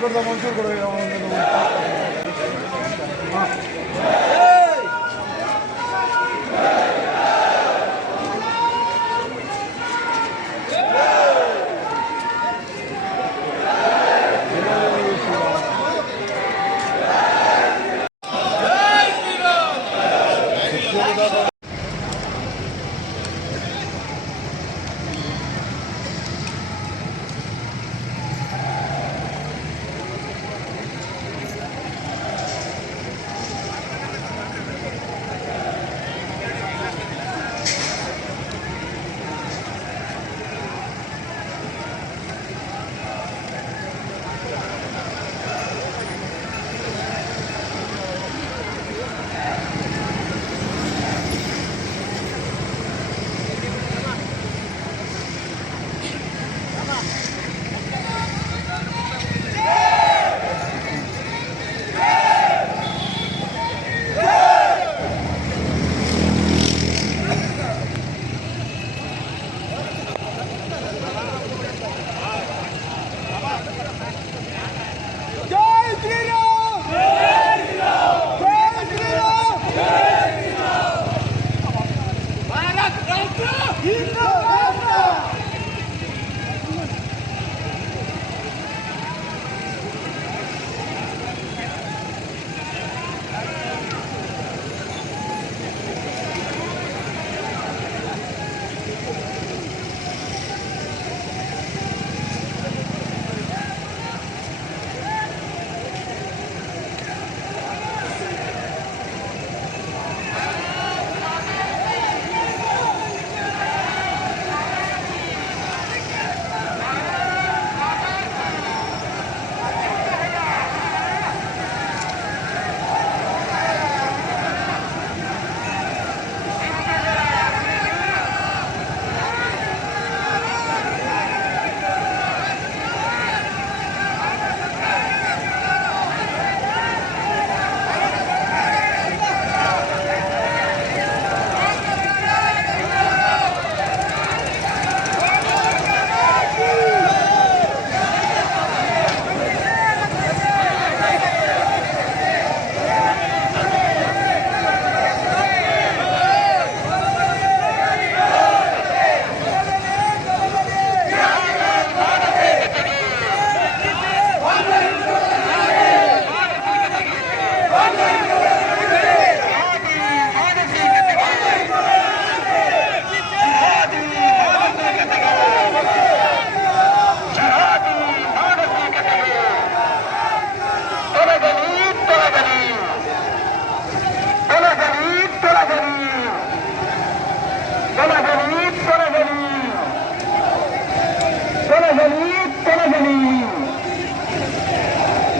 ಕೊಡ್ತಾ ಮಂಚೂರು ಕೊಡು ಹಾಂ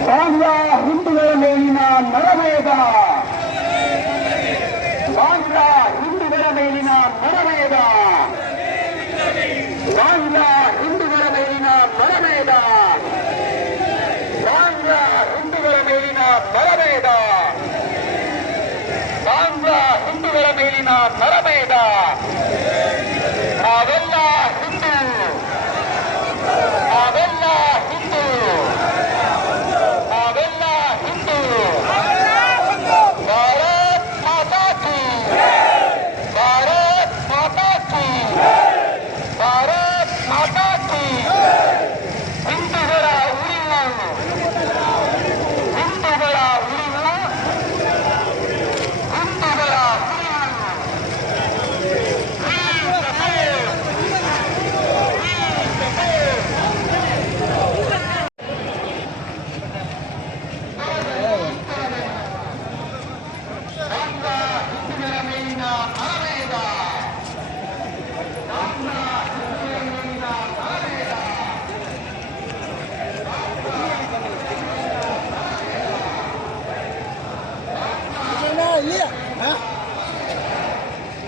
ಬಾಂಗ್ಲಾ ಹಿಂದೂಗಳ ಮೇಲಿನ ನರಮೇಧ ಬಾಂಗ್ಲಾ ಹಿಂದೂಗಳ ಮೇಲಿನ ನರಮೇಧ ಬಾಂಗ್ಲಾ ಹಿಂದೂಗಳ ಮೇಲಿನ ನರಮೇಧ ಬಾಂಗ್ಲಾ ಹಿಂದೂಗಳ ಮೇಲಿನ ನರಮೇಧ ಬಾಂಗ್ಲಾ ಹಿಂದೂಗಳ ಮೇಲಿನ ನರಮೇಧ ನಾವೆಲ್ಲ ಹಿಂದೂ ನಾವೆಲ್ಲ ಹಿಂದೂ ನಾವೆಲ್ಲ ಹಿಂದೂ ಭಾರತ್ ಮಾತಾ ಕಿ ಭಾರತ್ ಮಾತಾ ಕಿ ಭಾರತ್ ಮಾತಾ ಕಿ ಹಿಂದೂಗಳ ಉಳಿವು ಹಿಂದೂಗಳ ಉಳಿವು ಹಿಂದೂಗಳ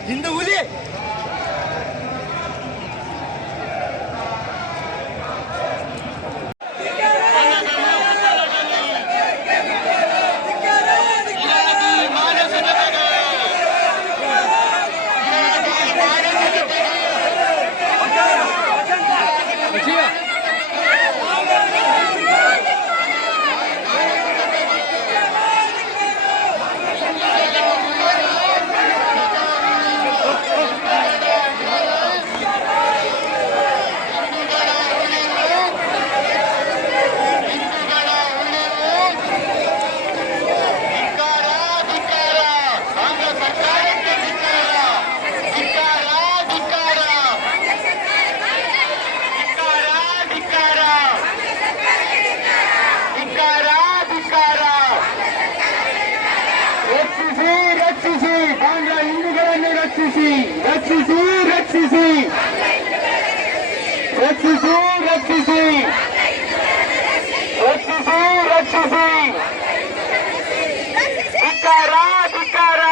ಹಿಂದೆ ಹುಲಿ ರಕ್ಷಿಸಿ ರಕ್ಷಿಸಿ ರಕ್ಷಿಸಿ ರಕ್ಷಿಸಿ ರಕ್ಷಿಸಿ ರಕ್ಷಿಸಿ ಧಿಕ್ಕಾರ ಧಿಕ್ಕಾರ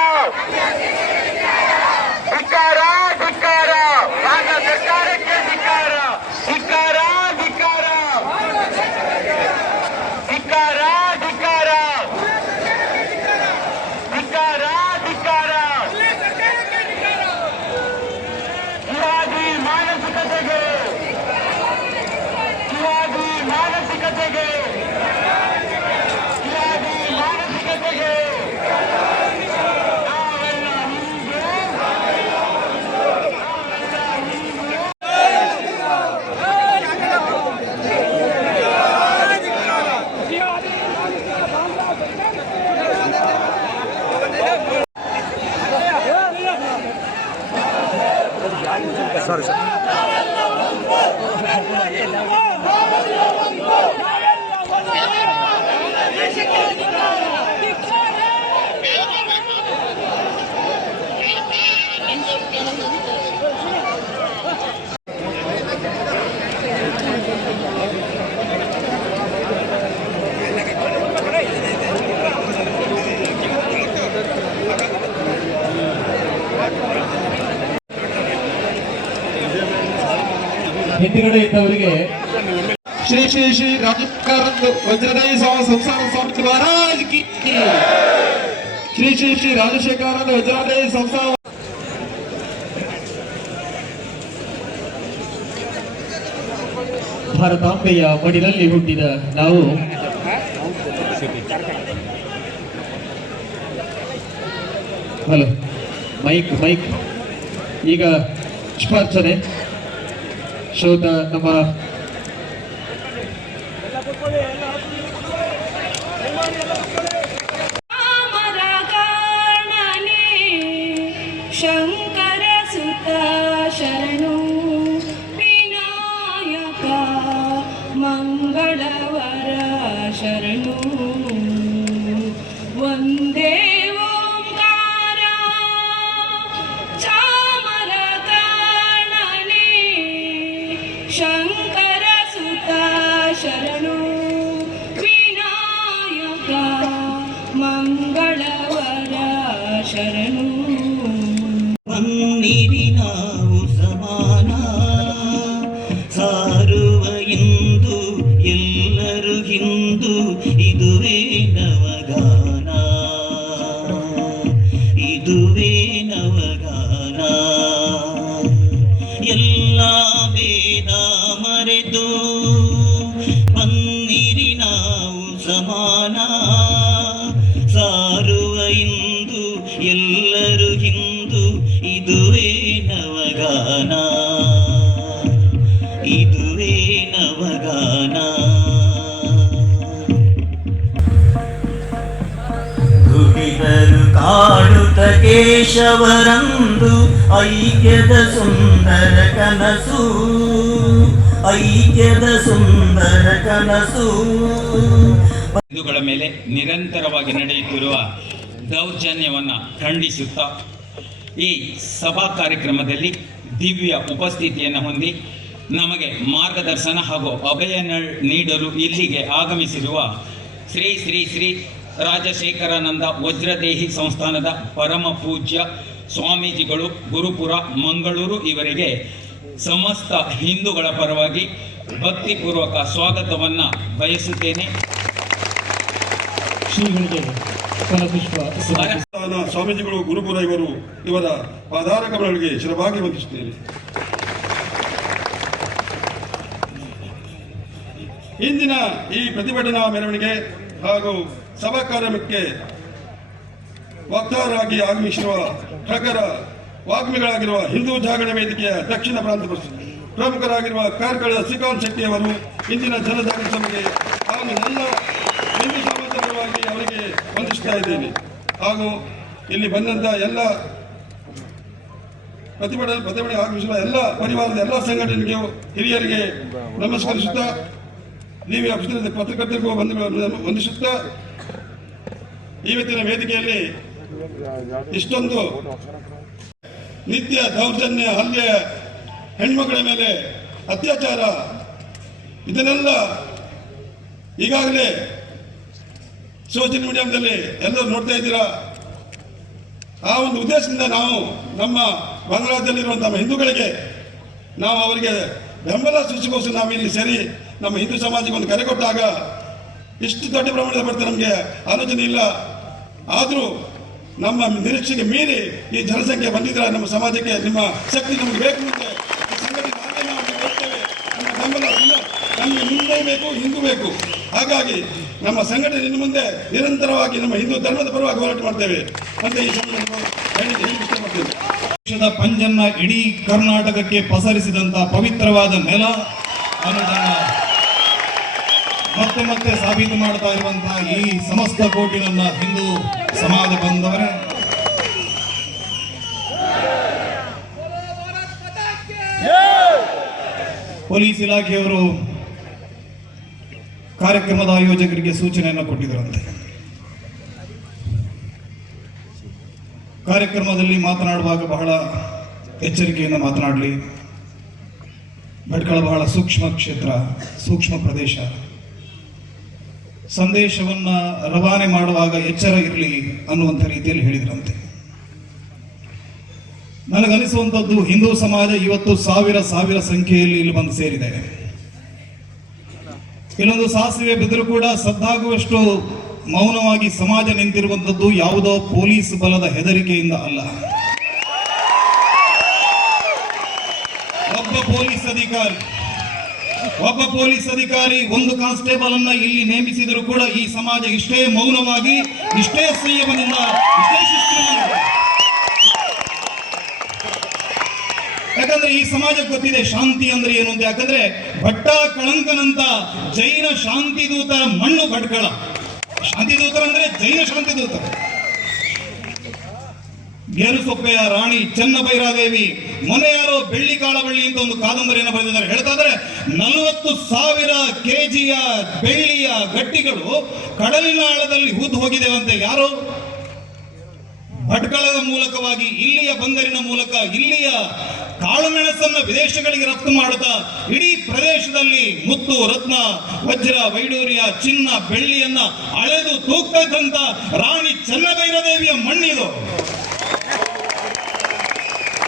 ಧಿಕ್ಕಾರ ಧಿಕ್ಕಾರ ಭಾರತ ಸರ್ಕಾರಕ್ಕೆ ಧಿಕ್ಕಾರ ಧಿಕ್ಕಾರ ಧಿಕ್ಕಾರ ಧಿಕ್ಕಾರ ಧಿಕ್ಕಾರ ಧಿಕ್ಕಾರ ಧಿಕ್ಕಾರ ಜಿಹಾದಿ ಮಾನಸಿಕತೆಗೆ ಜಿಹಾದಿ ಮಾನಸಿಕತೆಗೆ ಜಿಹಾದಿ ಮಾನಸಿಕತೆಗೆ ನಾವೆಲ್ಲ ಹಿಂದೂ Sorry, sir. ಹಿಂದಿಗಡೆ ಇದ್ದವರಿಗೆ श्री श्री श्री राजकारण वज्रदेव संस्थान स्वामी महाराज की श्री श्री श्री राजशेखरानंद वज्रदेव संस्थान ಭಾರತಾಂಬೆಯ ಮಡಿಲಲ್ಲಿ ಹುಟ್ಟಿದ ನಾವು ಹಲೋ ಮೈಕ್ ಮೈಕ್ ಈಗ ಪುಷ್ಪಾರ್ಚನೆ ಶೋಧ ನಮ್ಮ ಶಂಕರ ಸುತ ಶರಣು ವಿನಾಯಕ ಮಂಗಳವರ ಶರಣು ವಂದೇ ಓಂಕಾರ ಚಾಮರ ಕಾಣನೆ ಶಂಕರ ಸುತ ಶರಣು ವಿನಾಯಕ ಮಂಗಳವರ ಶರಣು ಬನ್ನಿರಿ ನಾವು ಸಮಾನ ಸಾರುವ ಇಂದು ಎಲ್ಲರೂ ಹಿಂದೂ ಇದುವೇ ನವಗಾನ ಇದುವೇ ನವಗಾನ ಎಲ್ಲ ಭೇದ ಮರೆತು ಬನ್ನಿರಿ ನಾವು ಸಮಾನ ಸಾರುವ ಇಂದು ಎಲ್ಲರೂ ಹಿಂದೂ ಇದುವೇ ನವಗಾನ ಇದುವೇ ನವಗಾನ ದುಡಿದರು ಕಾಡುತ್ತ ಕೇಶವರಂದು ಐಕ್ಯದ ಸುಂದರ ಕನಸು ಐಕ್ಯದ ಸುಂದರ ಕನಸು ಹಿಂದೂಗಳ ಮೇಲೆ ನಿರಂತರವಾಗಿ ನಡೆಯುತ್ತಿರುವ ದೌರ್ಜನ್ಯವನ್ನು ಖಂಡಿಸುತ್ತಾ ಈ ಸಭಾ ಕಾರ್ಯಕ್ರಮದಲ್ಲಿ ದಿವ್ಯ ಉಪಸ್ಥಿತಿಯನ್ನು ಹೊಂದಿ ನಮಗೆ ಮಾರ್ಗದರ್ಶನ ಹಾಗೂ ಅಭಯ ನೀಡಲು ಇಲ್ಲಿಗೆ ಆಗಮಿಸಿರುವ ಶ್ರೀ ಶ್ರೀ ಶ್ರೀ ರಾಜಶೇಖರಾನಂದ ವಜ್ರದೇಹಿ ಸಂಸ್ಥಾನದ ಪರಮ ಪೂಜ್ಯ ಸ್ವಾಮೀಜಿಗಳು ಗುರುಪುರ ಮಂಗಳೂರು ಇವರಿಗೆ ಸಮಸ್ತ ಹಿಂದೂಗಳ ಪರವಾಗಿ ಭಕ್ತಿಪೂರ್ವಕ ಸ್ವಾಗತವನ್ನು ಬಯಸುತ್ತೇನೆ. ಶ್ರೀಗಳಿಗೆ ಫಲಪುಷ್ಪ ಸ್ವಾಮೀಜಿಗಳು ಗುರುಪುರ ಇವರ ಪಾದಾರ ಕಮಲಗಳಿಗೆ ಶಿರವಾಗಿ ವಂದಿಸುತ್ತೇನೆ. ಇಂದಿನ ಈ ಪ್ರತಿಭಟನಾ ಮೆರವಣಿಗೆ ಹಾಗೂ ಸಭಾ ಕಾರ್ಯಕ್ರಮಕ್ಕೆ ವಕ್ತಾರರಾಗಿ ಆಗಮಿಸಿರುವ ಪ್ರಖರ ವಾಗ್ಮಿಗಳಾಗಿರುವ ಹಿಂದೂ ಜಾಗರಣ ವೇದಿಕೆಯ ದಕ್ಷಿಣ ಪ್ರಾಂತ ಪ್ರಮುಖರಾಗಿರುವ ಕಾರ್ಕಳದ ಶ್ರೀಕಾಂತ್ ಶೆಟ್ಟಿ ಅವರು ಇಂದಿನ ಜನಜಾಗೃತಿ ಸಭೆಗೆ ಹಾಗೂ ನನ್ನ ಹಿಂದೂ ಸಮಾಜವಾಗಿ ಅವರಿಗೆ ವಂದಿಸ್ತಾ ಇದ್ದೇನೆ. ಹಾಗೂ ಇಲ್ಲಿ ಬಂದಂತ ಎಲ್ಲ ಪ್ರತಿಭಟನೆ ಆಗಮಿಸಿರುವ ಎಲ್ಲ ಪರಿವಾರದ ಎಲ್ಲ ಸಂಘಟನೆಗೆ ಹಿರಿಯರಿಗೆ ನಮಸ್ಕರಿಸುತ್ತಾ ದಿವ್ಯ ಪತ್ರಕರ್ತರಿಗೂ ವಂದಿಸುತ್ತಾ ಇವತ್ತಿನ ವೇದಿಕೆಯಲ್ಲಿ ಇಷ್ಟೊಂದು ನಿತ್ಯ ದೌರ್ಜನ್ಯ, ಹಲ್ಲೆ, ಹೆಣ್ಮಕ್ಳ ಮೇಲೆ ಅತ್ಯಾಚಾರ, ಇದನ್ನೆಲ್ಲ ಈಗಾಗಲೇ ಸೋಷಿಯಲ್ ಮೀಡಿಯಾದಲ್ಲಿ ಎಲ್ಲರೂ ನೋಡ್ತಾ ಇದ್ದೀರಾ. ಆ ಒಂದು ಉದ್ದೇಶದಿಂದ ನಾವು ನಮ್ಮ ಬಾಂಗ್ಲಾದೇಶದಲ್ಲಿರುವಂಥ ನಮ್ಮ ಹಿಂದೂಗಳಿಗೆ ನಾವು ಅವರಿಗೆ ಬೆಂಬಲ ಸೂಚಿಸೋಸ್ಕರ ನಾವು ಇಲ್ಲಿ ಸೇರಿ ನಮ್ಮ ಹಿಂದೂ ಸಮಾಜಕ್ಕೆ ಒಂದು ಕರೆ ಕೊಟ್ಟಾಗ ಇಷ್ಟು ದೊಡ್ಡ ಪ್ರಮಾಣದ ಬರ್ತದೆ ನಮಗೆ ಆಲೋಚನೆ ಇಲ್ಲ. ಆದರೂ ನಮ್ಮ ನಿರೀಕ್ಷೆಗೆ ಮೀರಿ ಈ ಜನಸಂಖ್ಯೆ ಬಂದಿದ್ರೆ ನಮ್ಮ ಸಮಾಜಕ್ಕೆ ನಿಮ್ಮ ಶಕ್ತಿ ನಮಗೆ ಬೇಕು. ಮುಂದೆ ಈ ಸಂಘಟನೆ ನಾವೇ ನಾವು ಬರ್ತೇವೆ, ನಮ್ಮ ಬೆಂಬಲ ಇಲ್ಲ, ನಮಗೆ ಮುಂದೆ ಬೇಕು, ಹಿಂದೂ ಬೇಕು. ಹಾಗಾಗಿ ನಮ್ಮ ಸಂಘಟನೆ ಇನ್ನು ಮುಂದೆ ನಿರಂತರವಾಗಿ ನಮ್ಮ ಹಿಂದೂ ಧರ್ಮದ ಪರವಾಗಿ ಹೋರಾಟ ಮಾಡ್ತೇವೆ ಅಂತ ಈ ಸಂದರ್ಭದಲ್ಲಿ ಹೇಳಲಿಕ್ಕೆ ಇಷ್ಟಪಡ್ತೇವೆ. ದೇಶದ ಪಂಜನ್ನ ಇಡೀ ಕರ್ನಾಟಕಕ್ಕೆ ಪಸರಿಸಿದಂತ ಪವಿತ್ರವಾದ ನೆಲ ಅನ್ನೋದನ್ನ ಮತ್ತೆ ಮತ್ತೆ ಸಾಬೀತು ಮಾಡ್ತಾ ಇರುವಂತಹ ಈ ಸಮಸ್ತ ಕೋಟಿ ನನ್ನ ಹಿಂದೂ ಸಮಾಜ ಬಂದವರೇ, ಪೊಲೀಸ್ ಇಲಾಖೆಯವರು ಕಾರ್ಯಕ್ರಮದ ಆಯೋಜಕರಿಗೆ ಸೂಚನೆಯನ್ನು ಕೊಟ್ಟಿದ್ದರಂತೆ. ಕಾರ್ಯಕ್ರಮದಲ್ಲಿ ಮಾತನಾಡುವಾಗ ಬಹಳ ಎಚ್ಚರಿಕೆಯಿಂದ ಮಾತನಾಡಲಿ. ಭಟ್ಕಳ ಬಹಳ ಸೂಕ್ಷ್ಮ ಕ್ಷೇತ್ರ, ಸೂಕ್ಷ್ಮ ಪ್ರದೇಶ. ಸಂದೇಶವನ್ನ ರವಾನೆ ಮಾಡುವಾಗ ಎಚ್ಚರ ಇರಲಿ ಅನ್ನುವಂಥ ರೀತಿಯಲ್ಲಿ ಹೇಳಿದ್ರಂತೆ. ನನಗನಿಸುವಂಥದ್ದು ಹಿಂದೂ ಸಮಾಜ ಇವತ್ತು ಸಾವಿರ ಸಂಖ್ಯೆಯಲ್ಲಿ ಇಲ್ಲಿ ಬಂದು ಸೇರಿದೆ. ಇಲ್ಲೊಂದು ಸಾಸಿವೆ ಬಿದ್ದರೂ ಕೂಡ ಸದ್ದಾಗುವಷ್ಟು ಮೌನವಾಗಿ ಸಮಾಜ ನಿಂತಿರುವಂಥದ್ದು ಯಾವುದೋ ಪೊಲೀಸ್ ಬಲದ ಹೆದರಿಕೆಯಿಂದ ಅಲ್ಲ. ಒಬ್ಬ ಪೊಲೀಸ್ ಅಧಿಕಾರಿ ಒಂದು ಕಾನ್ಸ್ಟೇಬಲ್ ಅನ್ನ ಇಲ್ಲಿ ನೇಮಿಸಿದರೂ ಕೂಡ ಈ ಸಮಾಜ ಇಷ್ಟೇ ಮೌನವಾಗಿ, ಇಷ್ಟೇ ಸಂಯಮದಿಂದ, ಇಷ್ಟೇ ಶಿಸ್ತಿನಿಂದ. ಯಾಕಂದ್ರೆ ಈ ಸಮಾಜಕ್ಕೆ ಗೊತ್ತಿದೆ ಶಾಂತಿ ಅಂದ್ರೆ ಏನು ಅಂತ. ಯಾಕಂದ್ರೆ ಭಟ್ಟ ಕಳಂಕನಂತ ಜೈನ ಶಾಂತಿ ದೂತರ ಮಣ್ಣು ಭಟ್ಕಳ. ಶಾಂತಿ ದೂತರ ಅಂದ್ರೆ ಜೈನ ಶಾಂತಿ ದೂತರ. ಗೇರುಸೊಪ್ಪೆಯ ರಾಣಿ ಚೆನ್ನಭೈರಾದೇವಿ ಮೊನ್ನೆ ಯಾರೋ ಬೆಳ್ಳಿ ಕಾಳಬಳ್ಳಿ ಅಂತ ಒಂದು ಕಾದಂಬರಿಯನ್ನು ಬರೆದಿದ್ದಾರೆ. ಹೇಳ್ತಾ ಇದ್ದಾರೆ 40,000 ಕೆಜಿಯ ಬೆಳ್ಳಿಯ ಗಟ್ಟಿಗಳು ಕಡಲಿನ ಆಳದಲ್ಲಿ ಹೂತು ಹೋಗಿದೆವಂತೆ. ಯಾರು? ಭಟ್ಕಳದ ಮೂಲಕವಾಗಿ, ಇಲ್ಲಿಯ ಬಂದರಿನ ಮೂಲಕ ಇಲ್ಲಿಯ ಕಾಳುಮೆಣಸನ್ನು ವಿದೇಶಗಳಿಗೆ ರಫ್ತು ಮಾಡುತ್ತಾ ಇಡೀ ಪ್ರದೇಶದಲ್ಲಿ ಮುತ್ತು, ರತ್ನ, ವಜ್ರ, ವೈಡೂರ್ಯ, ಚಿನ್ನ, ಬೆಳ್ಳಿಯನ್ನ ಅಳೆದು ತೂಗ್ತಾ ಇದ್ದಂತ ರಾಣಿ ಚೆನ್ನಭೈರದೇವಿಯ ಮಣ್ಣಿದು.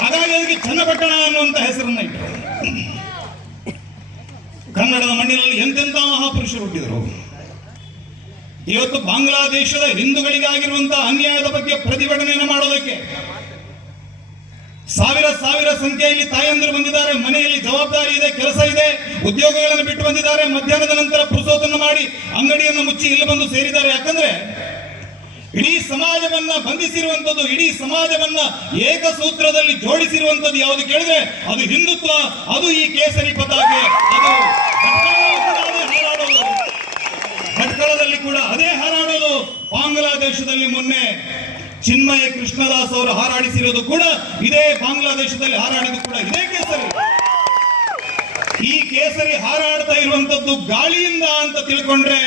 ಹಾಗಾಗಿ ಅದಕ್ಕೆ ಚನ್ನಪಟ್ಟಣ ಅನ್ನುವಂತ ಹೆಸರನ್ನ ಇಟ್ಟರು. ಕನ್ನಡದ ಮಣ್ಣಿನಲ್ಲಿ ಎಂತೆಂಥ ಮಹಾಪುರುಷರು ಹುಟ್ಟಿದರು. ಇವತ್ತು ಬಾಂಗ್ಲಾದೇಶದ ಹಿಂದೂಗಳಿಗಾಗಿರುವಂತಹ ಅನ್ಯಾಯದ ಬಗ್ಗೆ ಪ್ರತಿಭಟನೆಯನ್ನು ಮಾಡೋದಕ್ಕೆ ಸಾವಿರ ಸಂಖ್ಯೆಯಲ್ಲಿ ತಾಯಂದಿರು ಬಂದಿದ್ದಾರೆ. ಮನೆಯಲ್ಲಿ ಜವಾಬ್ದಾರಿ ಇದೆ, ಕೆಲಸ ಇದೆ, ಉದ್ಯೋಗಗಳನ್ನು ಬಿಟ್ಟು ಬಂದಿದ್ದಾರೆ. ಮಧ್ಯಾಹ್ನದ ನಂತರ ಪುರುಸೋತನ್ನು ಮಾಡಿ ಅಂಗಡಿಯನ್ನು ಮುಚ್ಚಿ ಇಲ್ಲಿ ಬಂದು ಸೇರಿದ್ದಾರೆ. ಯಾಕಂದ್ರೆ ಇಡೀ ಸಮಾಜವನ್ನ ಬಂಧಿಸಿರುವಂತದ್ದು, ಇಡೀ ಸಮಾಜವನ್ನ ಏಕಸೂತ್ರದಲ್ಲಿ ಜೋಡಿಸಿರುವಂತದ್ದು ಯಾವುದು ಕೇಳಿದ್ರೆ ಅದು ಹಿಂದುತ್ವ, ಅದು ಈ ಕೇಸರಿ ಪತಾಕೆ. ಅದು ಭಟ್ಕಳದಲ್ಲಿ ಕೂಡ ಅದೇ ಹಾರಾಡೋದು. ಬಾಂಗ್ಲಾದೇಶದಲ್ಲಿ ಮೊನ್ನೆ ಚಿನ್ಮಯ ಕೃಷ್ಣದಾಸ್ ಅವರು ಹಾರಾಡಿಸಿರೋದು ಕೂಡ ಇದೇ, ಬಾಂಗ್ಲಾದೇಶದಲ್ಲಿ ಹಾರಾಡಿದ್ದು ಕೂಡ ಇದೇ ಕೇಸರಿ. ಈ ಕೇಸರಿ ಹಾರಾಡ್ತಾ ಇರುವಂತದ್ದು ಗಾಳಿಯಿಂದ ಅಂತ ತಿಳ್ಕೊಂಡ್ರೆ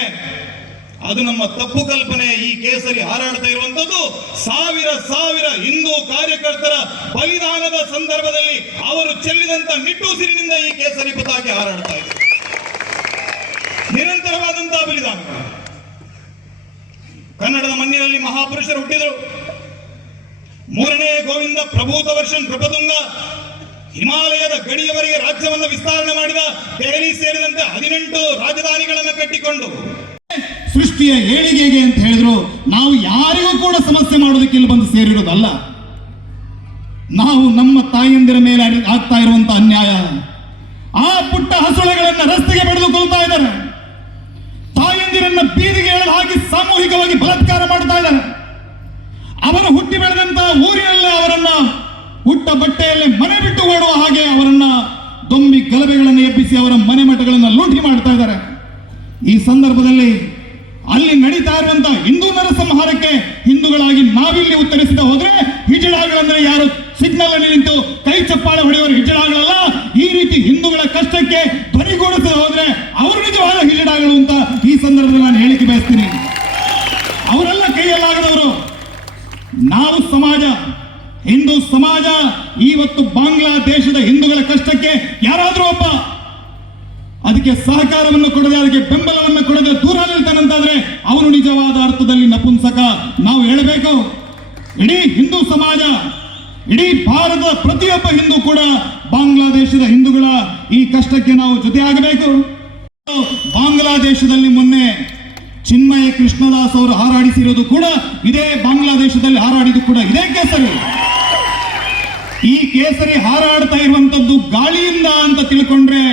ಅದು ನಮ್ಮ ತಪ್ಪು ಕಲ್ಪನೆ. ಈ ಕೇಸರಿ ಹಾರಾಡ್ತಾ ಇರುವಂತದ್ದು ಸಾವಿರ ಹಿಂದೂ ಕಾರ್ಯಕರ್ತರ ಬಲಿದಾನದ ಸಂದರ್ಭದಲ್ಲಿ ಅವರು ಚೆಲ್ಲಿದಂತ ನಿಟ್ಟುಸಿರಿನಿಂದ ಈ ಕೇಸರಿ ಪತಾಕೆ ಹಾರಾಡ್ತಾ ಇದೆ. ನಿರಂತರವಾದಂತಹ ಬಲಿದಾನ. ಕನ್ನಡದ ಮಣ್ಣಿನಲ್ಲಿ ಮಹಾಪುರುಷರು ಹುಟ್ಟಿದರು. 3ನೇ ಗೋವಿಂದ ಪ್ರಭೂತ ವರ್ಷನ್ ಪ್ರಭುತುಂಗ ಹಿಮಾಲಯದ ಗಡಿಯವರೆಗೆ ರಾಜ್ಯವನ್ನು ವಿಸ್ತರಣೆ ಮಾಡಿದ. ದೆಹಲಿ ಸೇರಿದಂತೆ 18 ರಾಜಧಾನಿಗಳನ್ನು ಕಟ್ಟಿಕೊಂಡು ಸೃಷ್ಟಿಯ ಏಳಿಗೆಗೆ ಅಂತ ಹೇಳಿದ್ರು. ನಾವು ಯಾರಿಗೂ ಕೂಡ ಸಮಸ್ಯೆ ಮಾಡೋದಕ್ಕೆ ಇಲ್ಲಿ ಬಂದು ಸೇರಿರೋದಲ್ಲ. ನಾವು ನಮ್ಮ ತಾಯಂದಿರ ಮೇಲೆ ಆಗ್ತಾ ಇರುವಂತ ಅನ್ಯಾಯ, ಆ ಪುಟ್ಟ ಹಸುಳೆಗಳನ್ನ ರಸ್ತೆಗೆ ಬಡಿದುಕೊಳ್ತಾ ಇದ್ದಾರೆ. ತಾಯಂದಿರನ್ನ ಬೀದಿಗೆ ಎಳೆದು ಹಾಕಿ ಸಾಮೂಹಿಕವಾಗಿ ಬಲಾತ್ಕಾರ ಮಾಡ್ತಾ ಇದ್ದಾರೆ. ಅವರು ಹುಟ್ಟಿ ಬೆಳೆದಂತ ಊರಿನಲ್ಲೇ ಅವರನ್ನ ಹುಟ್ಟ ಬಟ್ಟೆಯಲ್ಲಿ ಮನೆ ಬಿಟ್ಟು ಓಡುವ ಹಾಗೆ ಅವರನ್ನ ದೊಂಬಿ ಗಲಭೆಗಳನ್ನು ಎಬ್ಬಿಸಿ ಅವರ ಮನೆ ಮಠಗಳನ್ನು ಲೂಟಿ ಮಾಡ್ತಾ ಇದ್ದಾರೆ. ಈ ಸಂದರ್ಭದಲ್ಲಿ ಅಲ್ಲಿ ನಡೀತಾ ಇರುವಂತಹ ಹಿಂದೂ ನರಸಂಹಾರಕ್ಕೆ ಹಿಂದೂಗಳಾಗಿ ನಾವಿಲ್ಲಿ ಉತ್ತರಿಸಿದ ಹೋದ್ರೆ ಹಿಜಡಾಗಳಂದ್ರೆ ಯಾರು ಸಿಗ್ನಲ್ ಅಲ್ಲಿ ನಿಂತು ಕೈ ಚಪ್ಪಾಳೆ ಹೊಡೆಯೋರು ಹಿಜಡಾಗಳಲ್ಲ. ಈ ರೀತಿ ಹಿಂದೂಗಳ ಕಷ್ಟಕ್ಕೆ ಧ್ವನಿಗೂಡಿಸದೆ ಹೋದ್ರೆ ಅವರು ನಿಜವಾದ ಹಿಜಡಾಗಳು ಅಂತ ಈ ಸಂದರ್ಭದಲ್ಲಿ ನಾನು ಹೇಳಿಕೆ ಬಯಸ್ತೀನಿ. ಅವರೆಲ್ಲ ಕೈಯಲ್ಲಾಗದವರು. ನಾವು ಸಮಾಜ, ಹಿಂದೂ ಸಮಾಜ ಇವತ್ತು ಬಾಂಗ್ಲಾದೇಶದ ಹಿಂದೂಗಳ ಕಷ್ಟಕ್ಕೆ ಯಾರಾದರೂ ಒಬ್ಬ ಅದಕ್ಕೆ ಸಹಕಾರವನ್ನು ಕೊಡದೆ, ಅದಕ್ಕೆ ಬೆಂಬಲವನ್ನು ಕೊಡದೆ ದೂರ ನಿಲ್ತಾನಂತಾದ್ರೆ ಅವನು ನಿಜವಾದ ಅರ್ಥದಲ್ಲಿ ನಪುಂಸಕ. ನಾವು ಹೇಳಬೇಕು, ಇಡೀ ಹಿಂದೂ ಸಮಾಜ, ಇಡೀ ಭಾರತದ ಪ್ರತಿಯೊಬ್ಬ ಹಿಂದೂ ಕೂಡ ಬಾಂಗ್ಲಾದೇಶದ ಹಿಂದೂಗಳ ಈ ಕಷ್ಟಕ್ಕೆ ನಾವು ಜೊತೆ ಆಗಬೇಕು. ಬಾಂಗ್ಲಾದೇಶದಲ್ಲಿ ಮೊನ್ನೆ ಚಿನ್ಮಯ ಕೃಷ್ಣದಾಸ್ ಅವರು ಹಾರಾಡಿಸಿರೋದು ಕೂಡ ಇದೇ ಬಾಂಗ್ಲಾದೇಶದಲ್ಲಿ ಹಾರಾಡಿದ್ದು ಕೂಡ ಇದೇ ಕೇಸರಿ. ಈ ಕೇಸರಿ ಹಾರಾಡ್ತಾ ಇರುವಂತದ್ದು ಗಾಳಿಯಿಂದ ಅಂತ ತಿಳ್ಕೊಂಡ್ರೆ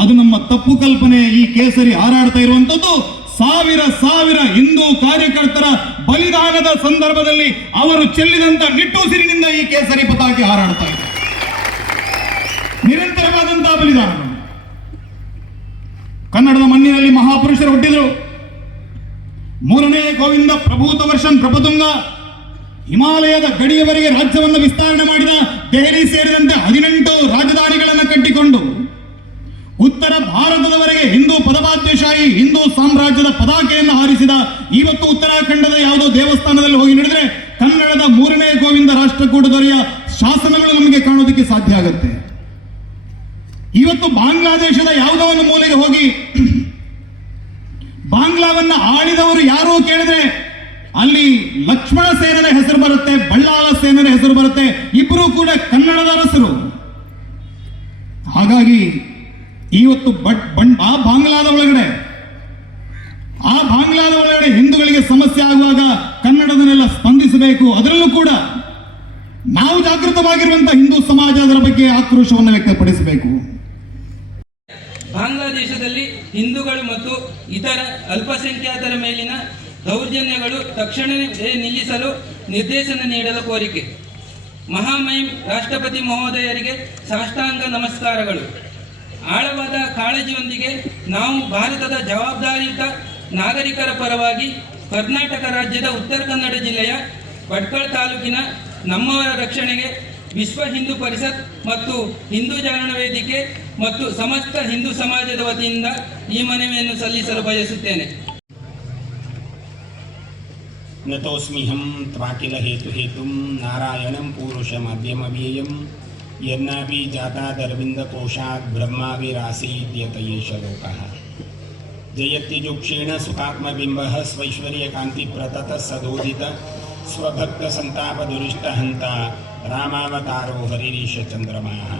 ಅದು ನಮ್ಮ ತಪ್ಪು ಕಲ್ಪನೆ. ಈ ಕೇಸರಿ ಹಾರಾಡ್ತಾ ಇರುವಂತದ್ದು ಸಾವಿರ ಸಾವಿರ ಹಿಂದೂ ಕಾರ್ಯಕರ್ತರ ಬಲಿದಾನದ ಸಂದರ್ಭದಲ್ಲಿ ಅವರು ಚೆಲ್ಲಿದಂತ ನಿಟ್ಟುಸಿರಿನಿಂದ ಈ ಕೇಸರಿ ಪತಾಕೆ ಹಾರಾಡ್ತಾ ಇದೆ. ನಿರಂತರವಾದಂತಹ ಬಲಿದಾನ. ಕನ್ನಡದ ಮಣ್ಣಿನಲ್ಲಿ ಮಹಾಪುರುಷರು ಹುಟ್ಟಿದರು. 3ನೇ ಗೋವಿಂದ ಪ್ರಭೂತ ವರ್ಷನ್ ಪ್ರಭುತುಂಗ ಹಿಮಾಲಯದ ಗಡಿಯವರೆಗೆ ರಾಜ್ಯವನ್ನು ವಿಸ್ತರಣೆ ಮಾಡಿದ, ದೆಹಲಿ ಸೇರಿದಂತೆ 18 ರಾಜಧಾನಿಗಳನ್ನು ಕಟ್ಟಿಕೊಂಡು ಉತ್ತರ ಭಾರತದವರೆಗೆ ಹಿಂದೂ ಪದವಾದ್ಯಶಾಹಿ ಹಿಂದೂ ಸಾಮ್ರಾಜ್ಯದ ಪತಾಕೆಯನ್ನು ಹಾರಿಸಿದ, ಇವತ್ತು ಉತ್ತರಾಖಂಡದ ಯಾವುದೋ ದೇವಸ್ಥಾನದಲ್ಲಿ ಹೋಗಿ ನೋಡಿದ್ರೆ ಕನ್ನಡದ 3ನೇ ಗೋವಿಂದ ರಾಷ್ಟ್ರಕೂಟ ದೊರೆಯ ಶಾಸನಗಳು ನಮಗೆ ಕಾಣೋದಕ್ಕೆ ಸಾಧ್ಯ ಆಗುತ್ತೆ. ಇವತ್ತು ಬಾಂಗ್ಲಾದೇಶದ ಯಾವುದೋ ಒಂದು ಮೂಲೆಗೆ ಹೋಗಿ ಬಾಂಗ್ಲಾವನ್ನ ಆಳಿದವರು ಯಾರು ಕೇಳಿದ್ರೆ ಅಲ್ಲಿ ಲಕ್ಷ್ಮಣ ಸೇನನ ಹೆಸರು ಬರುತ್ತೆ, ಬಳ್ಳಾಳ ಸೇನನ ಹೆಸರು ಬರುತ್ತೆ. ಇಬ್ಬರು ಕೂಡ ಕನ್ನಡದ ಅರಸರು. ಹಾಗಾಗಿ ಇವತ್ತು ಆ ಬಾಂಗ್ಲಾದ ಒಳಗಡೆ ಹಿಂದೂಗಳಿಗೆ ಸಮಸ್ಯೆ ಆಗುವಾಗ ಕನ್ನಡದನ್ನೆಲ್ಲ ಸ್ಪಂದಿಸಬೇಕು. ಅದರಲ್ಲೂ ಕೂಡ ನಾವು ಜಾಗೃತವಾಗಿರುವಂತಹ ಹಿಂದೂ ಸಮಾಜ ಅದರ ಬಗ್ಗೆ ಆಕ್ರೋಶವನ್ನು ವ್ಯಕ್ತಪಡಿಸಬೇಕು. ಬಾಂಗ್ಲಾದೇಶದಲ್ಲಿ ಹಿಂದೂಗಳು ಮತ್ತು ಇತರ ಅಲ್ಪಸಂಖ್ಯಾತರ ಮೇಲಿನ ದೌರ್ಜನ್ಯಗಳು ತಕ್ಷಣವೇ ನಿಲ್ಲಿಸಲು ನಿರ್ದೇಶನ ನೀಡಲು ಕೋರಿಕೆ. ಮಹಾಮಹಿಮ್ ರಾಷ್ಟ್ರಪತಿ ಮಹೋದಯರಿಗೆ ಸಾಷ್ಟಾಂಗ ನಮಸ್ಕಾರಗಳು. ಆಳವಾದ ಕಾಳಜಿಯೊಂದಿಗೆ ನಾವು ಭಾರತದ ಜವಾಬ್ದಾರಿಯುತ ನಾಗರಿಕರ ಪರವಾಗಿ ಕರ್ನಾಟಕ ರಾಜ್ಯದ ಉತ್ತರ ಕನ್ನಡ ಜಿಲ್ಲೆಯ ಭಟ್ಕಳ ತಾಲೂಕಿನ ನಮ್ಮವರ ರಕ್ಷಣೆಗೆ ವಿಶ್ವ ಹಿಂದೂ ಪರಿಷತ್ ಮತ್ತು ಹಿಂದೂ ಜಾಗರಣ ವೇದಿಕೆ ಮತ್ತು ಸಮಸ್ತ ಹಿಂದೂ ಸಮಾಜದ ವತಿಯಿಂದ ಈ ಮನವಿಯನ್ನು ಸಲ್ಲಿಸಲು ಬಯಸುತ್ತೇನೆ. ನತೋಸ್ಮಿಹಂ ತ್ವಾಕಿಲ ಹೇತುಂ ನಾರಾಯಣಂ ಪೂರುಷಮದ್ಯಮವ್ಯಯಂ ಯನ್ನಾಪಿ ಜಾತಾದರವಿಂದ ಕೋಶಾತ್ ಬ್ರಹ್ಮಾವಿರಾಸೀತ್ಯತಯೇಷ ಲೋಕಃ ಜಯತ್ಯಜುಕ್ಷೇಣ ಸುಖಾತ್ಮಬಿಂಬಃ ಸ್ವೈಶ್ವರ್ಯಕಾಂತಿಪ್ರತತ ಸದೋದಿತ ಸ್ವಭಕ್ತಸಂತಾಪದುರಿಷ್ಟಹಂತ ರಾಮಾವತಾರೋ ಹರಿರೀಶ ಚಂದ್ರಮಾಃ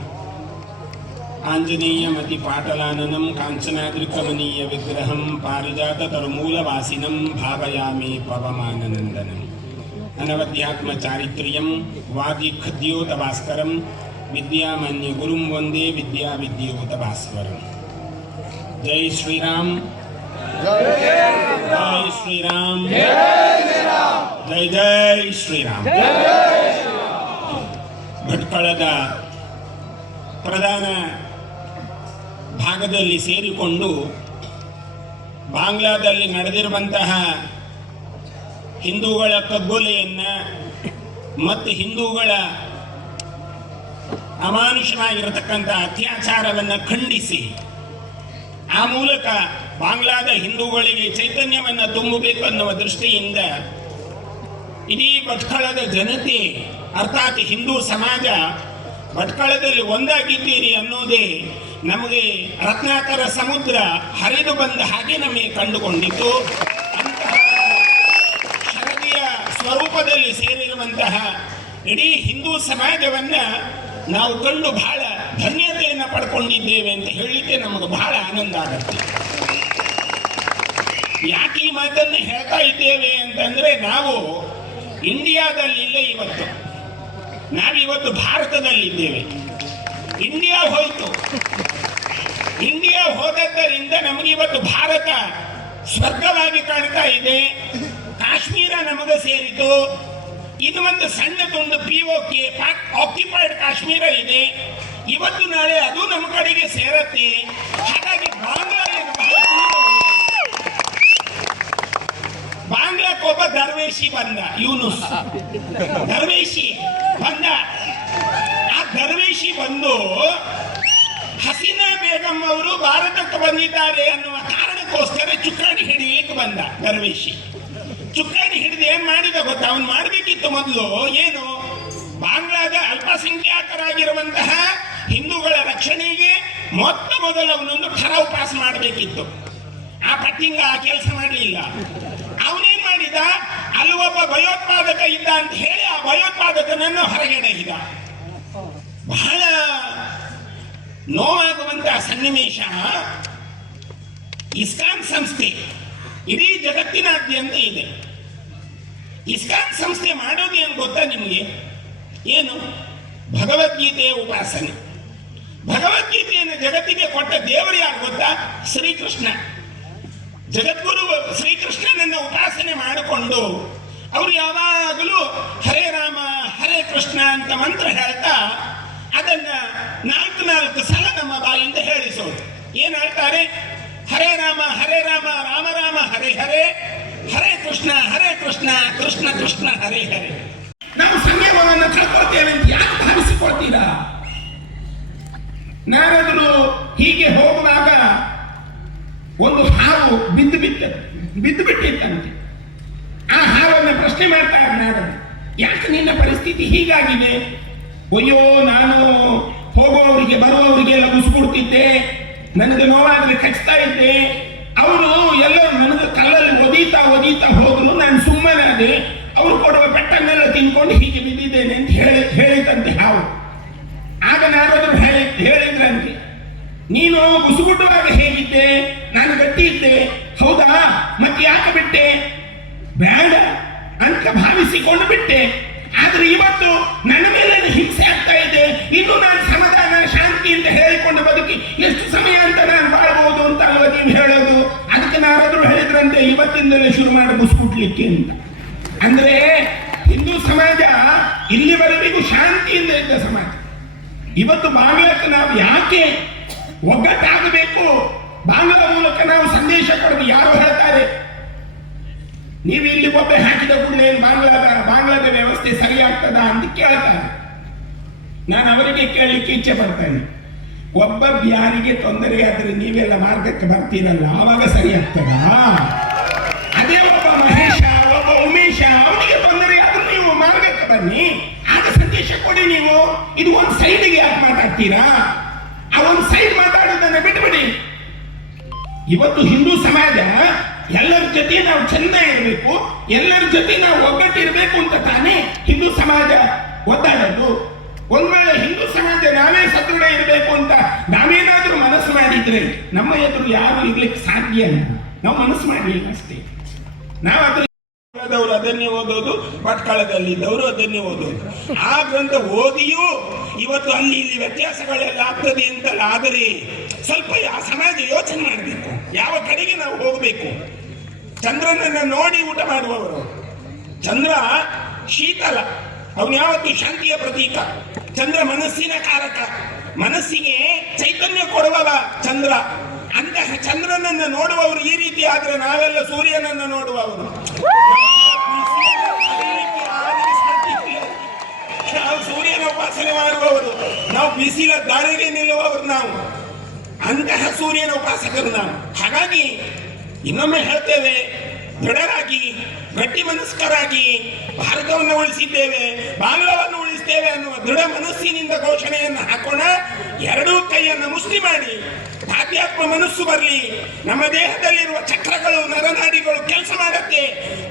ಆಂಜನೇಯಮತಿಪಾಟಲಾನನಂ ಕಾಂಚನಾದ್ರಿಕಮನೀಯ ವಿಗ್ರಹಂ ಪಾರಿಜಾತತರುಮೂಲವಾಸಿನಂ ಭಾವಯಾಮಿ ಪವಮಾನನಂದನಂ ಅನವದ್ಯಾತ್ಮಚಾರಿತ್ರ್ಯಂ ವಾದಿಖದ್ಯೋತಭಾಸ್ಕರಂ ವಿದ್ಯಾಮಾನ್ಯ ಗುರುಂ ವಂದೇ ವಿದ್ಯಾವಿದ್ಯೋತ ಭಾಸ್ವರಂ. ಜೈ ಶ್ರೀರಾಮ್, ಜೈ ಶ್ರೀರಾಮ್, ಜೈ ಜೈ ಶ್ರೀರಾಮ್. ಭಟ್ಕಳದ ಪ್ರಧಾನ ಭಾಗದಲ್ಲಿ ಸೇರಿಕೊಂಡು ಬಾಂಗ್ಲಾದಲ್ಲಿ ನಡೆದಿರುವಂತಹ ಹಿಂದೂಗಳ ಕಗ್ಗೊಲೆಯನ್ನು ಮತ್ತು ಹಿಂದೂಗಳ ಅಮಾನುಷವಾಗಿರತಕ್ಕಂಥ ಅತ್ಯಾಚಾರವನ್ನು ಖಂಡಿಸಿ ಆ ಮೂಲಕ ಬಾಂಗ್ಲಾದ ಹಿಂದೂಗಳಿಗೆ ಚೈತನ್ಯವನ್ನು ತುಂಬಬೇಕು ಅನ್ನುವ ದೃಷ್ಟಿಯಿಂದ ಇಡೀ ಭಟ್ಕಳದ ಜನತೆ ಅರ್ಥಾತ್ ಹಿಂದೂ ಸಮಾಜ ಭಟ್ಕಳದಲ್ಲಿ ಒಂದಾಗಿದ್ದೀರಿ ಅನ್ನೋದೇ ನಮಗೆ ರತ್ನಾಕರ ಸಮುದ್ರ ಹರಿದು ಬಂದ ಹಾಗೆ ನಮಗೆ ಕಂಡುಕೊಂಡಿತ್ತು. ಅಂತಹ ಶರದಿಯ ಸ್ವರೂಪದಲ್ಲಿ ಸೇರಿರುವಂತಹ ಇಡೀ ಹಿಂದೂ ಸಮಾಜವನ್ನ ನಾವು ಕಂಡು ಬಹಳ ಧನ್ಯತೆಯನ್ನು ಪಡ್ಕೊಂಡಿದ್ದೇವೆ ಅಂತ ಹೇಳಲಿಕ್ಕೆ ನಮಗೆ ಬಹಳ ಆನಂದ ಆಗುತ್ತೆ. ಯಾಕೆ ಈ ಮಾತನ್ನು ಹೇಳ್ತಾ ಇದ್ದೇವೆ ಅಂತಂದ್ರೆ, ನಾವು ಇಂಡಿಯಾದಲ್ಲಿಲ್ಲ, ನಾವಿವತ್ತು ಭಾರತದಲ್ಲಿದ್ದೇವೆ. ಇಂಡಿಯಾ ಹೋಯಿತು. ಇಂಡಿಯಾ ಹೋದದ್ದರಿಂದ ನಮಗೆ ಇವತ್ತು ಭಾರತ ಸ್ವರ್ಗವಾಗಿ ಕಾಣ್ತಾ ಇದೆ. ಕಾಶ್ಮೀರ ನಮಗೆ ಸೇರಿತು. ಇದು ಒಂದು ಸಣ್ಣ ತುಂಡು POK ಪಾಕ್ ಆಕ್ಯುಪೈಡ್ ಕಾಶ್ಮೀರ ಇದೆ. ಇವತ್ತು ನಾಳೆ ಅದು ನಮ್ಮ ಕಡೆಗೆ ಸೇರತ್ತೆ. ಹಾಗಾಗಿ ಬಾಂಗ್ಲಾಕ್ಕೊಬ್ಬ ದರ್ವೇಶಿ ಬಂದ, ಯೂನುಸ್ ದರ್ವೇಶಿ ಬಂದ. ಆ ದರ್ವೇಶಿ ಬಂದು ಹಸೀನಾ ಬೇಗಂ ಅವರು ಭಾರತಕ್ಕೆ ಬಂದಿದ್ದಾರೆ ಅನ್ನುವ ಕಾರಣಕ್ಕೋಸ್ಕರ ಚುಕ್ಕಾಣಿ ಹಿಡಿಯಲಿಕ್ಕೆ ಬಂದ. ದರ್ವೇಶಿ ಚುಕ್ಕಾಣಿ ಹಿಡಿದು ಏನ್ ಮಾಡಿದ ಗೊತ್ತಾ? ಅವನು ಮಾಡಬೇಕಿತ್ತು ಮೊದಲು ಏನು, ಬಾಂಗ್ಲಾದ ಅಲ್ಪ ಅಲ್ಪಸಂಖ್ಯಾತರಾಗಿರುವಂತಹ ಹಿಂದೂಗಳ ರಕ್ಷಣೆಗೆ ಮೊತ್ತ ಮೊದಲು ಅವನೊಂದು ಠರಾವು ಪಾಸ್ ಮಾಡಬೇಕಿತ್ತು. ಆ ಪಟ್ಟಿಂಗ ಆ ಕೆಲಸ ಮಾಡಲಿಲ್ಲ. ಅವನೇನ್ ಮಾಡಿದ, ಅಲ್ಲಿ ಒಬ್ಬ ಭಯೋತ್ಪಾದಕ ಇದ್ದ ಅಂತ ಹೇಳಿ ಆ ಭಯೋತ್ಪಾದಕನನ್ನು ಹೊರಗೆಡಹಿದ. ಬಹಳ ನೋವಾಗುವಂತಹ ಸನ್ನಿವೇಶ. ಇಸ್ಕಾನ್ ಸಂಸ್ಥೆ ಇಡೀ ಜಗತ್ತಿನಾದ್ಯಂತ ಇದೆ. ಇಸ್ಕಾನ್ ಸಂಸ್ಥೆ ಮಾಡೋದು ಏನು ಗೊತ್ತಾ ನಿಮಗೆ? ಏನು? ಭಗವದ್ಗೀತೆಯ ಉಪಾಸನೆ. ಭಗವದ್ಗೀತೆಯನ್ನು ಜಗತ್ತಿಗೆ ಕೊಟ್ಟ ದೇವರು ಯಾರು ಗೊತ್ತಾ? ಶ್ರೀಕೃಷ್ಣ. ಜಗದ್ಗುರು ಶ್ರೀಕೃಷ್ಣನನ್ನ ಉಪಾಸನೆ ಮಾಡಿಕೊಂಡು ಅವರು ಯಾವಾಗಲೂ ಹರೇ ರಾಮ ಹರೇ ಕೃಷ್ಣ ಅಂತ ಮಂತ್ರ ಹೇಳ್ತಾ ಅದನ್ನ 4 ಸಲ ನಮ್ಮ ಬಾಯಿಂದ ಹೇಳಿಸೋದು. ಏನ್ ಹೇಳ್ತಾರೆ? ಹರೇ ರಾಮ ರಾಮ ರಾಮ ಹರೇ ಹರೇ, ಹರೇ ಕೃಷ್ಣ ಕೃಷ್ಣ ಕೃಷ್ಣ ಹರೇ ಹರೇ. ನಾವು ಸಂಯಮವನ್ನು ಕಳ್ಕೊಳ್ತೇವೆ ಅಂತ ಯಾಕೆ ಭಾವಿಸಿಕೊಳ್ತೀರಾ? ನಾರದರು ಹೀಗೆ ಹೋಗುವಾಗ ಒಂದು ಹಾವು ಬಿದ್ದು ಬಿಟ್ಟಿತ್ತಂತೆ. ಆ ಹಾವನ್ನು ಪ್ರಶ್ನೆ ಮಾಡ್ತಾರೆ ನಾರದರು, ಯಾಕೆ ನಿನ್ನ ಪರಿಸ್ಥಿತಿ ಹೀಗಾಗಿದೆ? ಅಯ್ಯೋ, ನಾನು ಹೋಗುವವರಿಗೆ ಬರುವವರಿಗೆಲ್ಲ ಮುಸುಕೊಡ್ತಿದ್ದೆ, ನನಗೆ ನೋವಾದ್ರೆ ಕಚ್ತಾ ಇದ್ದೆ, ಅವರು ಎಲ್ಲ ನನಗೆ ಕಲ್ಲಲ್ಲಿ ಒದೀತಾ ಹೋದ್ರು, ನಾನು ಸುಮ್ಮನಾದೆ, ಅವರು ಕೊಡುವ ಪೆಟ್ಟನ್ನೆಲ್ಲ ತಿನ್ಕೊಂಡು ಹೀಗೆ ಬಿದ್ದಿದ್ದೇನೆ ಅಂತ ಹೇಳಿದಂತೆ ಹಾವು. ಆಗ ನಾರದರು ಹೇಳಿದ್ರಂತೆ, ನೀನು ಮುಸುಗುಟ್ಟುವಾಗ ಹೇಗಿದ್ದೆ? ನಾನು ಗಟ್ಟಿ ಇದ್ದೆ. ಹೌದಾ, ಮತ್ತೆ ಯಾಕೆ ಬಿಟ್ಟೆ? ಬೇಡ ಅಂತ ಭಾವಿಸಿಕೊಂಡು ಬಿಟ್ಟೆ. ಆದ್ರೆ ಇವತ್ತು ನನ್ನ ಮೇಲೆ ಹಿಂಸೆ ಆಗ್ತಾ ಇದೆ, ಇನ್ನು ನಾನು ಸಮಾಧಾನ ಶಾಂತಿ ಅಂತ ಹೇಳಿಕೊಂಡು ಬದುಕಿ ಎಷ್ಟು ಸಮಯ ಅಂತ ನಾನು ಬಾಳ್ಬಹುದು ಅಂತ ಅಲ್ವಾ ನೀವು ಹೇಳೋದು? ಅದಕ್ಕೆ ನಾರಾದ್ರೂ ಹೇಳಿದ್ರಂತೆ, ಇವತ್ತಿಂದಲೇ ಶುರು ಮಾಡಿ ಮುಸ್ಕುಟ್ಲಿಕ್ಕೆ ಅಂತ. ಅಂದ್ರೆ ಹಿಂದೂ ಸಮಾಜ ಇಲ್ಲಿವರೆಗೂ ಶಾಂತಿಯಿಂದ ಇದ್ದ ಸಮಾಜ. ಇವತ್ತು ಬಾಂಗ್ಲಾಕ್ಕೆ ನಾವು ಯಾಕೆ ಒಗ್ಗಟ್ಟಾಗಬೇಕು, ಬಾಂಗ್ಲಾ ಮೂಲಕ ನಾವು ಸಂದೇಶ ಕೊಡೋದು ಯಾರು ಹೇಳ್ತಾರೆ? ನೀವು ಇಲ್ಲಿ ಒಬ್ಬೆ ಹಾಕಿದ ಕೂಡಲೇ ಬಾಂಗ್ಲಾದ ವ್ಯವಸ್ಥೆ ಸರಿಯಾಗ್ತದ ಅಂತ ಕೇಳ್ತಾರೆ. ನಾನು ಅವರಿಗೆ ಕೇಳಲಿಕ್ಕೆ ಇಚ್ಛೆ ಪಡ್ತೇನೆ, ಒಬ್ಬ ಯಾರಿಗೆ ತೊಂದರೆ ಆದ್ರೆ ನೀವೆಲ್ಲ ಮಾರ್ಗಕ್ಕೆ ಬರ್ತೀರಲ್ಲ, ಆವಾಗ ಸರಿ ಆಗ್ತದ? ಅದೇ ಒಬ್ಬ ಮಹೇಶ, ಒಬ್ಬ ಉಮೇಶ, ಅವನಿಗೆ ತೊಂದರೆ ಆದ್ರೆ ನೀವು ಮಾರ್ಗಕ್ಕೆ ಬನ್ನಿ, ಆಗ ಸಂದೇಶ ಕೊಡಿ. ನೀವು ಇದು ಒಂದು ಸೈಡ್ಗೆ ಯಾಕೆ ಮಾತಾಡ್ತೀರಾ? ಆ ಒಂದು ಸೈಡ್ ಮಾತಾಡೋದನ್ನ ಬಿಟ್ಬಿಡಿ. ಇವತ್ತು ಹಿಂದೂ ಸಮಾಜ ಎಲ್ಲರ ಜೊತೆ ನಾವು ಚೆಂದ ಇರಬೇಕು, ಎಲ್ಲರ ಜೊತೆ ನಾವು ಒಗ್ಗಟ್ಟಿರ್ಬೇಕು ಅಂತ ತಾನೇ ಹಿಂದೂ ಸಮಾಜ ಒದ್ದಾಡೋದು. ಒಂದ್ ವೇಳೆ ಹಿಂದೂ ಸಮಾಜ ನಾವೇ ಸದೃಢ ಇರಬೇಕು ಅಂತ ನಾವೇನಾದ್ರೂ ಮನಸ್ಸು ಮಾಡಿದ್ರೆ ನಮ್ಮ ಎದುರು ಯಾರು ಇರ್ಲಿಕ್ಕೆ ಸಾಧ್ಯ ಇಲ್ಲ. ನಾವು ಮನಸ್ಸು ಮಾಡಲಿಲ್ಲ ಅಷ್ಟೇ. ನಾವು ಅದವರು ಅದನ್ನೇ ಓದೋದು, ಭಟ್ಕಳದಲ್ಲಿದ್ದವರು ಅದನ್ನೇ ಓದೋದು. ಆ ಗ್ರಂಥ ಓದಿಯೂ ಇವತ್ತು ಅಲ್ಲಿ ಇಲ್ಲಿ ವ್ಯತ್ಯಾಸಗಳೆಲ್ಲ ಆಗ್ತದೆ ಅಂತಲ್ಲ. ಆದರೆ ಸ್ವಲ್ಪ ಆ ಸಮಾಜ ಯೋಚನೆ ಮಾಡಬೇಕು, ಯಾವ ಕಡೆಗೆ ನಾವು ಹೋಗಬೇಕು. ಚಂದ್ರನನ್ನ ನೋಡಿ ಊಟ ಮಾಡುವವರು. ಚಂದ್ರ ಶೀತಲ, ಅವನು ಯಾವತ್ತು ಶಾಂತಿಯ ಪ್ರತೀಕ. ಚಂದ್ರ ಮನಸ್ಸಿನ ಕಾರಕ, ಮನಸ್ಸಿಗೆ ಚೈತನ್ಯ ಕೊಡುವವ ಚಂದ್ರ. ಅಂತಹ ಚಂದ್ರನನ್ನ ನೋಡುವವರು ಈ ರೀತಿ ಆದ್ರೆ ನಾವೆಲ್ಲ ಸೂರ್ಯನನ್ನ ನೋಡುವವರು. ನಾವು ಸೂರ್ಯನ ಉಪಾಸನೆ ಮಾಡುವವರು, ನಾವು ಬಿಸಿಲ ದಾರಿಗೆ ನಿಲ್ಲುವವರು. ನಾವು ಅಂತಹ ಸೂರ್ಯನ ಉಪಾಸಕರು ನಾವು. ಹಾಗಾಗಿ ಇನ್ನೊಮ್ಮೆ ಹೇಳ್ತೇವೆ, ದೃಢರಾಗಿ ಗಟ್ಟಿ ಮನಸ್ಕರಾಗಿ ಭಾರತವನ್ನು ಉಳಿಸಿದ್ದೇವೆ, ಬಾಂಗ್ಲಾವನ್ನು ಉಳಿಸ್ತೇವೆ ಅನ್ನುವ ದೃಢ ಮನಸ್ಸಿನಿಂದ ಘೋಷಣೆಯನ್ನು ಹಾಕೋಣ. ಎರಡೂ ಕೈಯನ್ನು ಮುಷ್ಟಿ ಮಾಡಿ ಆಧ್ಯಾತ್ಮ ಮನಸ್ಸು ಬರಲಿ. ನಮ್ಮ ದೇಹದಲ್ಲಿರುವ ಚಕ್ರಗಳು, ನರನಾಡಿಗಳು ಕೆಲಸ ಮಾಡುತ್ತೆ.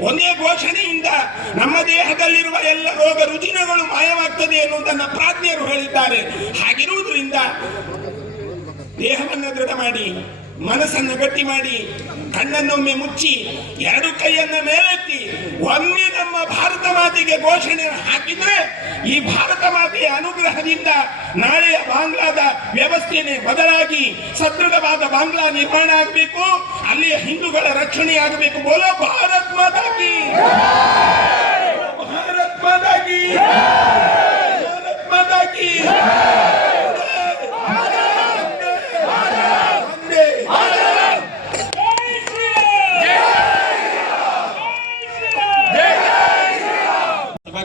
ಒಂದೇ ಘೋಷಣೆಯಿಂದ ನಮ್ಮ ದೇಹದಲ್ಲಿರುವ ಎಲ್ಲ ರೋಗ ರುಜಿನಗಳು ಮಾಯವಾಗ್ತದೆ ಎನ್ನುವುದನ್ನು ಪ್ರಾಜ್ಞರು ಹೇಳಿದ್ದಾರೆ. ಹಾಗಿರುವುದರಿಂದ ದೇಹವನ್ನು ದೃಢ ಮಾಡಿ, ಮನಸ್ಸನ್ನು ಗಟ್ಟಿ ಮಾಡಿ, ಕಣ್ಣನ್ನೊಮ್ಮೆ ಮುಚ್ಚಿ, ಎರಡು ಕೈಯನ್ನ ಮೇಲೆತ್ತಿ ಒಮ್ಮೆ ನಮ್ಮ ಭಾರತ ಮಾತೆಗೆ ಘೋಷಣೆ ಹಾಕಿದ್ರೆ ಈ ಭಾರತ ಮಾತೆಯ ಅನುಗ್ರಹದಿಂದ ನಾಳೆಯ ಬಾಂಗ್ಲಾದ ವ್ಯವಸ್ಥೆನೇ ಬದಲಾಗಿ ಸದೃಢವಾದ ಬಾಂಗ್ಲಾ ನಿರ್ಮಾಣ ಆಗಬೇಕು. ಅಲ್ಲಿಯ ಹಿಂದೂಗಳ ರಕ್ಷಣೆ ಆಗಬೇಕು. ಬೋಲೋ ಭಾರತ್ ಮಾತಾ ಕಿ, ಭಾರತ್ ಮಾತಾ ಕಿ, ಭಾರತ್ ಮಾತಾ ಕಿ.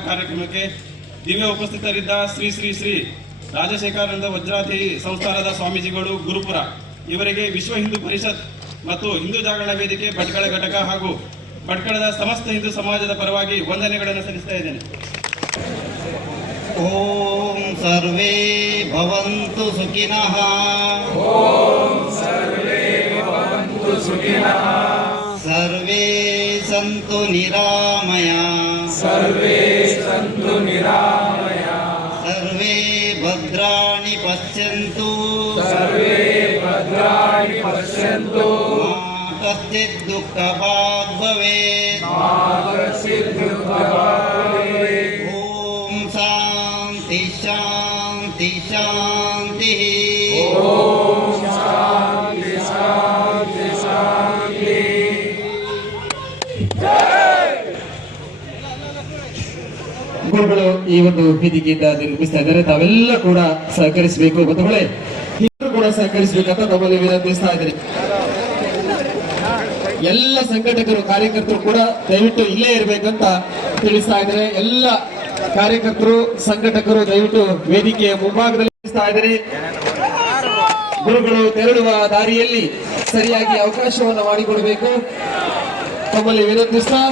ಕಾರ್ಯಕ್ರಮಕ್ಕೆ ದಿವ್ಯ ಉಪಸ್ಥಿತರಿದ್ದ ಶ್ರೀ ಶ್ರೀ ಶ್ರೀ ರಾಜಶೇಖರಾನಂದ ವಜ್ರಾಧಿ ಸಂಸ್ಥಾನದ ಸ್ವಾಮೀಜಿಗಳು ಗುರುಪುರ ಇವರಿಗೆ ವಿಶ್ವ ಹಿಂದೂ ಪರಿಷತ್ ಮತ್ತು ಹಿಂದೂ ಜಾಗರಣ ವೇದಿಕೆ ಭಟ್ಕಳ ಘಟಕ ಹಾಗೂ ಭಟ್ಕಳದ ಸಮಸ್ತ ಹಿಂದೂ ಸಮಾಜದ ಪರವಾಗಿ ವಂದನೆಗಳನ್ನು ಸಲ್ಲಿಸ್ತಾ ಇದ್ದೇನೆ. ಓಂ ಸರ್ವೇ ಭವಂತು ಸುಖಿನಃ. ಸರ್ವೇ ಸಂತು ನಿರಾಮಯ. ಸರ್ವೇ ಭದ್ರಾಣಿ ಪಶ್ಯಂತು. ಮಾ ಕಶ್ಚಿತ್ ದುಃಖ ಭಾಗ್ ಭವೇತ್. ಓಂ ಶಾಂತಿ ಶಾಂತಿ ಶಾಂತಿ. ಗುರುಗಳು ಈ ಒಂದು ವೇದಿಕೆಯಿಂದ ನಿರ್ಮಿಸ್ತಾ ಇದ್ದಾರೆ. ತಾವೆಲ್ಲ ಕೂಡ ಸಹಕರಿಸಬೇಕು ಬಂಧುಗಳೇ, ಎಲ್ಲರೂ ಕೂಡ ಸಹಕರಿಸಬೇಕಂತ ತಮ್ಮಲ್ಲಿ ವಿನಂತಿಸ್ತಾ ಇದ್ದಾರೆ. ಎಲ್ಲ ಸಂಘಟಕರು ಕಾರ್ಯಕರ್ತರು ಕೂಡ ದಯವಿಟ್ಟು ಇಲ್ಲೇ ಇರಬೇಕಂತ ತಿಳಿಸ್ತಾ ಇದ್ದಾರೆ. ಎಲ್ಲ ಕಾರ್ಯಕರ್ತರು ಸಂಘಟಕರು ದಯವಿಟ್ಟು ವೇದಿಕೆಯ ಮುಂಭಾಗದಲ್ಲಿ ತಿಳಿಸ್ತಾ ಇದ್ದಾರೆ. ಗುರುಗಳು ತೆರಳುವ ದಾರಿಯಲ್ಲಿ ಸರಿಯಾಗಿ ಅವಕಾಶವನ್ನು ಮಾಡಿಕೊಡಬೇಕು ತಮ್ಮಲ್ಲಿ ವಿನಂತಿಸ್ತಾ